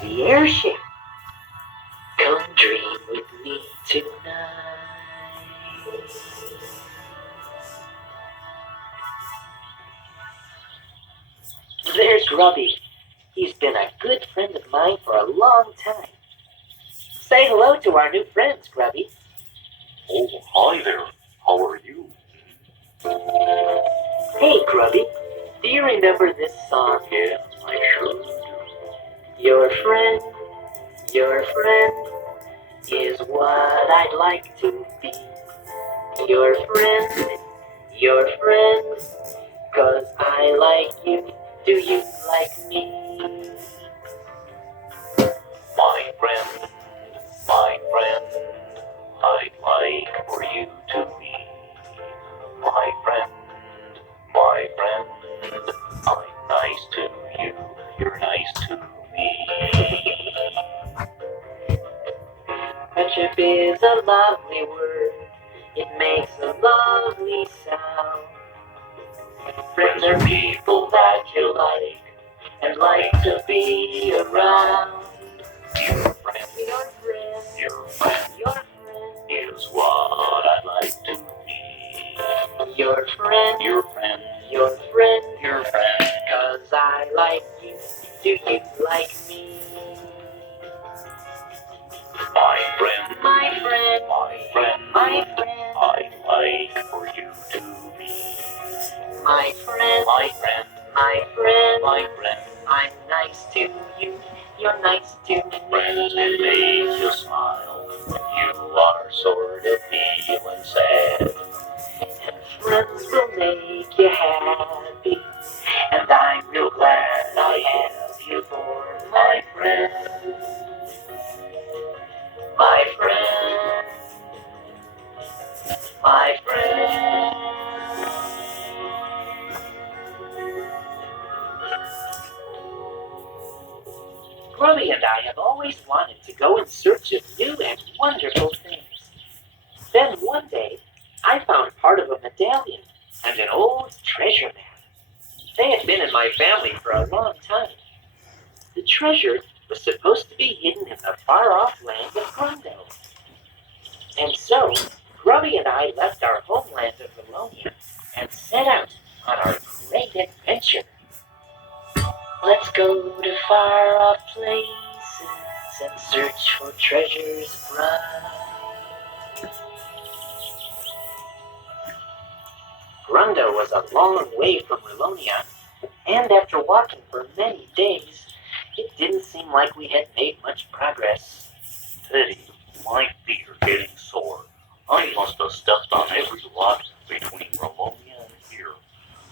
The airship. Come dream with me tonight. There's Grubby. He's been a good friend of mine for a long time. Say hello to our new friends, Grubby. Oh, hi there. How are you? Hey, Grubby. Do you remember this song? Yeah, I sure do. Your friend is what I'd like to be. Your friend, 'cause I like you. Do you like me? My friend, I'd like for you to be my friend, I'm nice to you, you're nice to me. Friendship is a lovely word. It makes a lovely sound. Friends are people that you like and like to be around. Your friend is what I'd like to be. Your friend, 'cause I like you. Do you like me? My friend, My friend, I'd like for you to be my friend, my friend. I'm nice to you. You're nice to Friends can me. make you smile when you are sort of feeling sad. And friends will make you happy. And I'm real glad I have you for my friend. My friend, my friend. Grubby and I have always wanted to go in search of new and wonderful things. Then one day, I found part of a medallion and an old treasure map. They had been in my family for a long time. The treasure was supposed to be hidden in the far-off land of Grundo. And so, Grubby and I left our homeland of Valonia and set out on our great adventure. Let's go to far-off places and search for treasures bright. Grundo was a long way from Valonia, and after walking for many days, it didn't seem like we had made much progress. Teddy, my feet are getting sore. I must have stepped on every rock between Ramonia and here.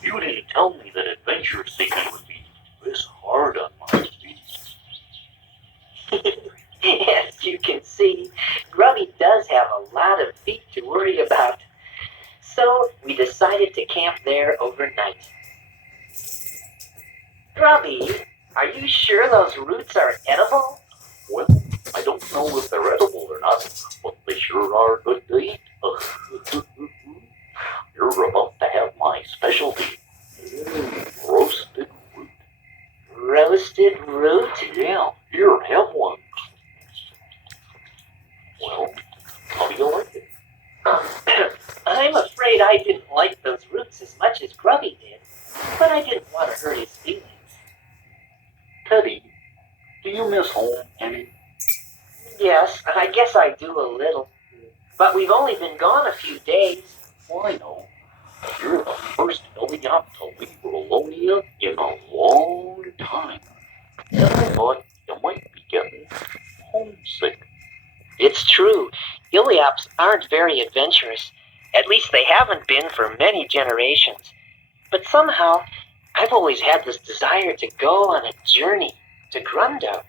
You didn't tell me that adventure seeking would be this hard on my feet. As you can see, Grubby does have a lot of feet to worry about. So we decided to camp there overnight. Grubby, are you sure those roots are edible? Well, I don't know if they're edible or not, but they sure are good to eat. You're about to have my specialty. Roasted root. Roasted root? Yeah, here, have one. Well, how do you like it? I'm afraid I didn't like those roots as much as Grubby did, but I didn't want to hurt his feelings. Teddy, do you miss home any? Yes, I guess I do a little. But we've only been gone a few days. Well, I know. You're the first Elliot to leave Rolonia in a long time. And I thought you might be getting homesick. It's true. Iliops aren't very adventurous. At least they haven't been for many generations. But somehow, I've always had this desire to go on a journey to Grundo.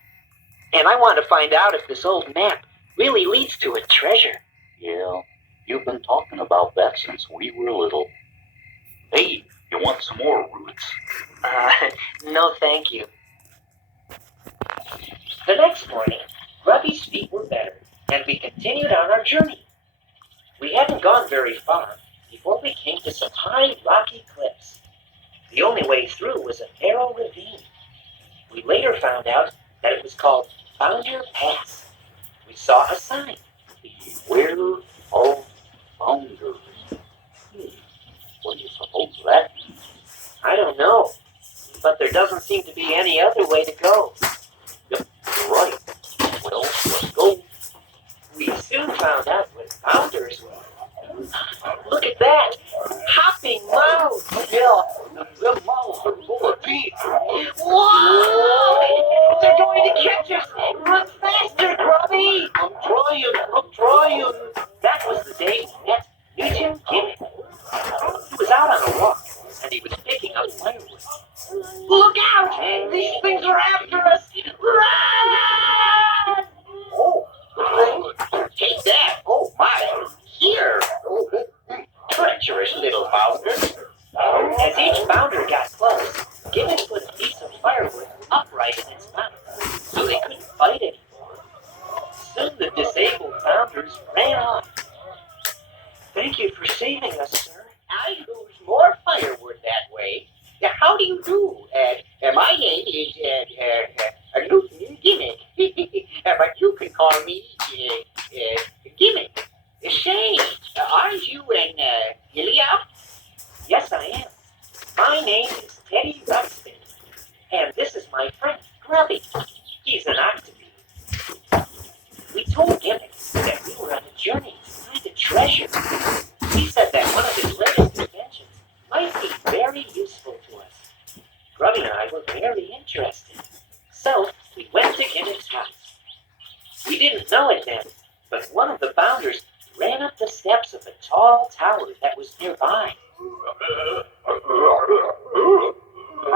And I want to find out if this old map really leads to a treasure. Yeah, you've been talking about that since we were little. Hey, you want some more roots? No thank you. The next morning, Grubby's feet were better, and we continued on our journey. We hadn't gone very far before we came to some high, rocky cliffs. The only way through was a narrow ravine. We later found out that it was called Founder Pass. We saw a sign. Beware of founders. What do you suppose that means? I don't know, but there doesn't seem to be any other way to go. Yep, you're right. Well, let's go. We soon found out what founders were. Look at that! Hopping mouse! Yeah, them mouths are full of teeth. Whoa! They're going to catch us! Run faster, Grubby! I'm trying. That was the day we met Newton Gimmick. He was out on a walk, and he was picking up firewood. Look out! These things are after us! Run! Oh, Take that! Oh my! Here! Treacherous little founder! As each founder got close, Gimmick put a piece of firewood upright in its mouth, so they couldn't fight anymore. Soon the disabled founders ran off. Thank you for saving us, sir. I lose more firewood that way. How do you do? My name is Newton Gimmick, but you can call me Gimmick. Say, aren't you an Ilya? Yes, I am. My name is Teddy Ruxpin, and this is my friend Grubby. He's an octopus. We told Gimmick that we were on a journey to find a treasure. He said that one of his latest inventions might be very useful to us. Grubby and I were very interested, so we went to Gimmick's house. We didn't know it then, but one of the founders ran up the steps of a tall tower that was nearby.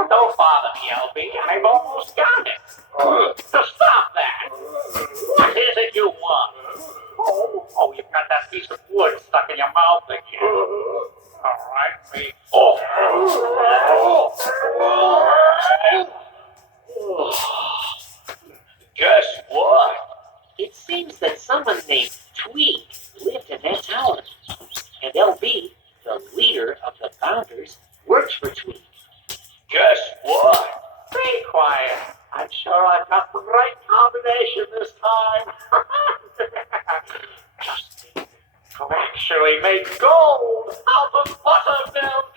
Don't bother me, LB. I've almost got it. So stop that. What is it you want? Oh, you've got that piece of wood stuck in your mouth again. All right, me. guess what? It seems that someone named Tweed lived in that tower, and LB, the leader of the founders, worked for Tweed. Guess what? Be quiet. I'm sure I've got the right combination this time. Just think, I'll actually make gold out of buttermilk.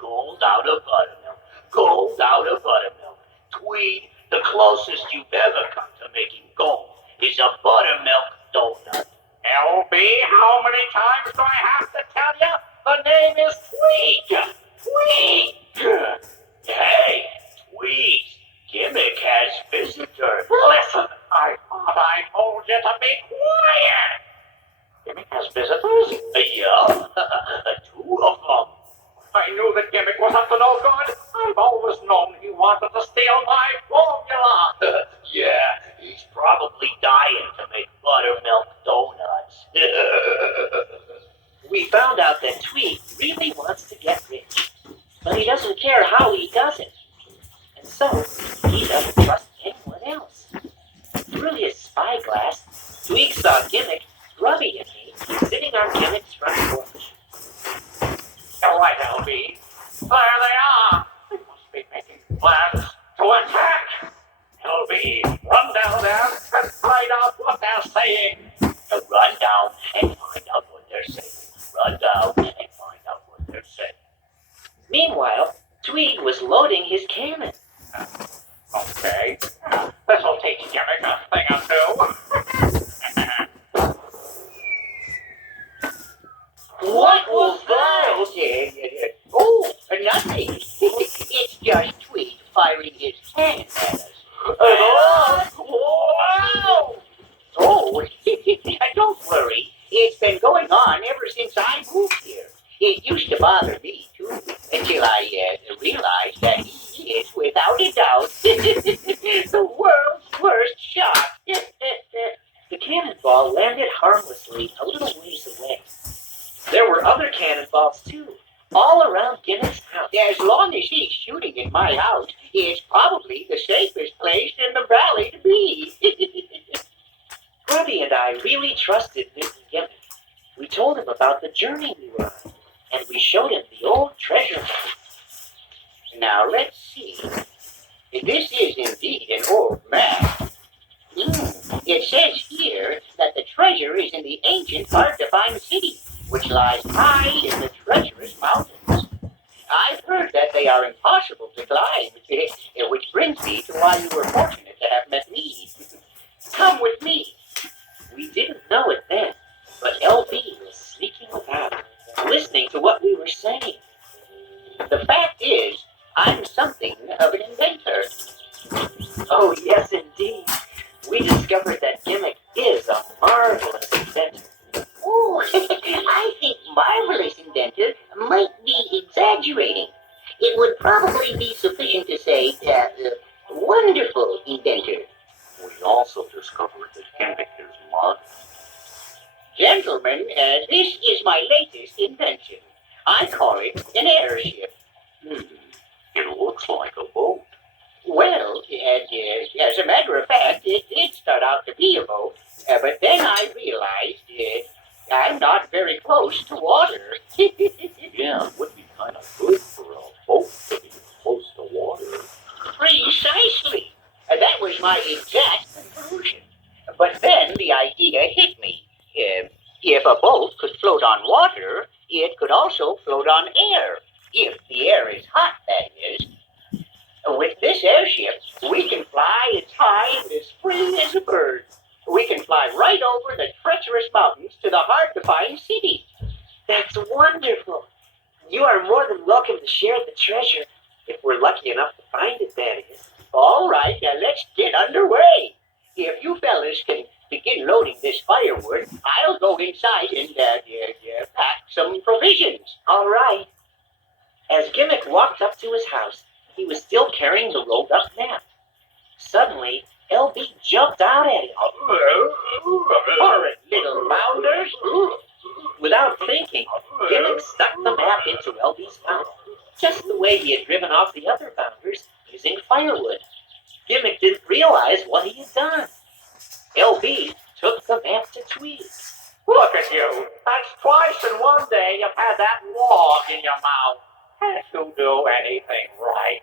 Gold out of buttermilk. Gold out of buttermilk. Tweed, the closest you've ever come to making gold is a buttermilk donut. LB, how many times do I have to tell you? The name is Tweed. Tweed. Hey, Tweed, Gimmick has visitors. Listen, I thought I told you to be quiet. Gimmick has visitors? Yeah, two of them. I knew that Gimmick was up to no good. I've always known he wanted to steal my formula. Yeah, he's probably dying to make buttermilk donuts. We found out that Tweed really wants to get rich, but he doesn't care how he does it. And so, he doesn't trust anyone else. Through his spyglass, Tweed saw Gimmick, Grubby, and me sitting on Gimmick's front porch. All right, LB. There they are. They must be making plans to attack. LB, run down there and find out what they're saying. Run down and find out what they're saying. Run down and find out what they're saying. Meanwhile, Tweed was loading his cannon. Okay. This'll teach Gimmick a thing or two. What was that? Oh, nothing. It's just Tweed firing his cannon at us. Wow! Oh, don't worry. It's been going on ever since I moved here. It used to bother me, too, until I realized that he is, without a doubt, the world's worst shot. The cannonball landed harmlessly a little ways away. There were other cannonballs, too, all around Gimmick's house. As long as he's shooting in my house, it's probably the safest place in the valley to be. Grubby and I really trusted Newton Gimmick. We told him about the journey we were on, and we showed him the old treasure map. Now, let's see. This is indeed ancient, hard-to-find city, which lies high in the treacherous mountains. I've heard that they are impossible to climb, which brings me to why you were fortunate to have met me. Come with me. We didn't know it then, but LB was sneaking about, listening to what we were saying. The fact is, I'm something of an inventor. Oh, yes, indeed. We discovered that Gimmick is a marvelous inventor. Oh, I think marvelous inventor might be exaggerating. It would probably be sufficient to say wonderful inventor. We also discovered that Gimmick is modest. Gentlemen, this is my latest invention. I call it an airship. It looks like a boat. Well, as a matter of fact, it did start out to be a boat, but then I realized I'm not very close to water. Yeah, it would be kind of good for a boat to be close to water. Precisely. That was my exact conclusion. But then the idea hit me. If a boat could float on water, it could also float on air. If the air is hot, that is. With this airship, we can fly as high and as free as a bird. We can fly right over the treacherous mountains to the hard-to-find city. That's wonderful. You are more than welcome to share the treasure, if we're lucky enough to find it, that is. All right, let's get underway. If you fellas can begin loading this firewood, I'll go inside and pack some provisions. All right. As Gimmick walked up to his house, he was still carrying the rolled up map. Suddenly, LB jumped out at him. Horrid little mounders. Without thinking, Gimmick stuck the map into LB's mouth, just the way he had driven off the other bounders using firewood. Gimmick didn't realize what he had done. LB took the map to Tweed. Look at you. That's twice in one day you've had that log in your mouth. Can't you do anything right?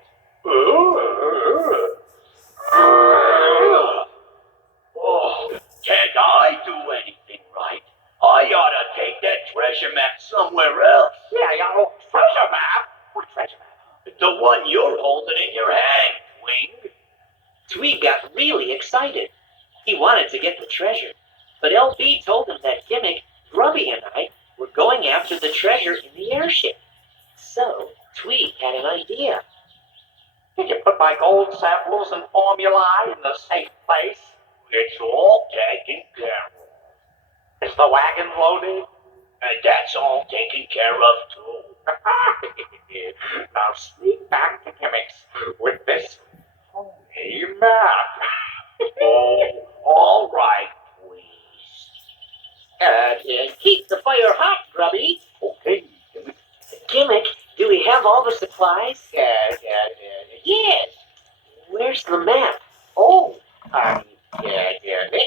Oh, can't I do anything right? I ought to take that treasure map somewhere else. Yeah, treasure map? What treasure map? The one you're holding in your hand, Twing. Tweed got really excited. He wanted to get the treasure, but LB told him that Gimmick, Grubby, and I were going after the treasure in the airship. So, Tweed had an idea. Did you put my gold samples and formulae in the safe place? It's all taken care of. Is the wagon loaded? And that's all taken care of, too. Now sneak back to Gimmick's with this phony map. Oh, all right, please. Keep the fire hot, Grubby. Okay, Gimmick. Gimmick, do we have all the supplies? Yes. Where's the map? Oh, let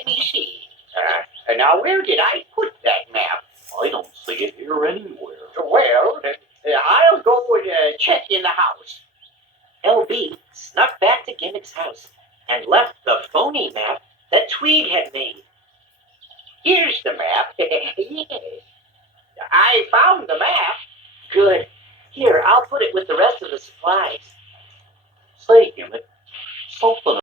me see. Now, where did I put that map? I don't see it here anywhere. Well, I'll go and check in the house. LB snuck back to Gimmick's house and left the phony map that Tweed had made. Here's the map. Yes. I found the map. Good. Here, I'll put it with the rest of the supplies. Say, Gimmick, something